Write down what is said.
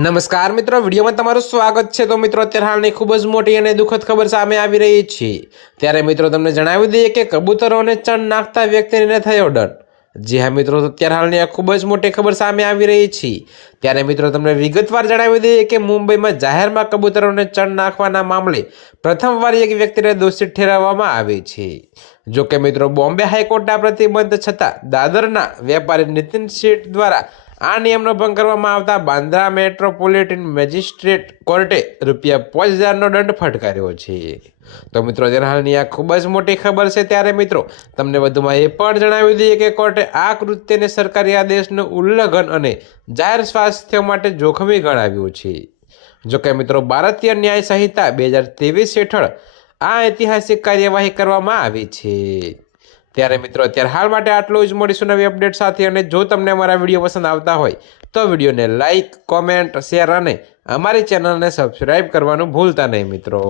નમસ્કાર મિત્રો, વિડીયોમાં તમારું સ્વાગત છે। તો મિત્રો, અત્યારે હાલની ખૂબ જ મોટી અને દુઃખદ ખબર સામે આવી રહી છે। ત્યારે મિત્રો તમને જણાવી દઈએ કે કબૂતરોને ચણ નાખતા વ્યક્તિને થયો દંડ। જી હા મિત્રો, અત્યારે હાલની આ ખૂબ જ મોટી ખબર સામે આવી રહી છે। ત્યારે મિત્રો તમને વિગતવાર જણાવી દઈએ કે મુંબઈમાં જાહેરમાં કબૂતરોને ચણ નાખવાના મામલે પ્રથમવાર એક વ્યક્તિને દોષિત ઠેરવવામાં આવે છે। જો કે મિત્રો, બોમ્બે હાઈકોર્ટના પ્રતિબંધ છતાં દાદરના વેપારી નીતિન શેઠ દ્વારા આ નિયમનો ભંગ કરવામાં આવતા બાંદ્રા મેટ્રોપોલિટન મેજિસ્ટ્રેટ કોર્ટે ₹5000નો દંડ ફટકાર્યો છે। તો મિત્રો, અત્યારે હાલની આ ખૂબ જ મોટી ખબર છે। ત્યારે મિત્રો તમને વધુમાં એ પણ જણાવી દઈએ કે કોર્ટે આ કૃત્યને સરકારી આદેશનું ઉલ્લંઘન અને જાહેર સ્વાસ્થ્ય માટે જોખમી ગણાવ્યું છે। જો કે મિત્રો, ભારતીય ન્યાય સંહિતા 2023 હેઠળ આ ઐતિહાસિક કાર્યવાહી કરવામાં આવી છે। ત્યારે મિત્રો, અત્યારે હાલ માટે આટલું જ। મળીશું નવી અપડેટ સાથે। અને જો તમને અમારા વિડીયો પસંદ આવતા હોય તો વિડીયોને લાઇક, કોમેન્ટ, શેર અને અમારી ચેનલને સબસ્ક્રાઈબ કરવાનું ભૂલતા નહીં મિત્રો।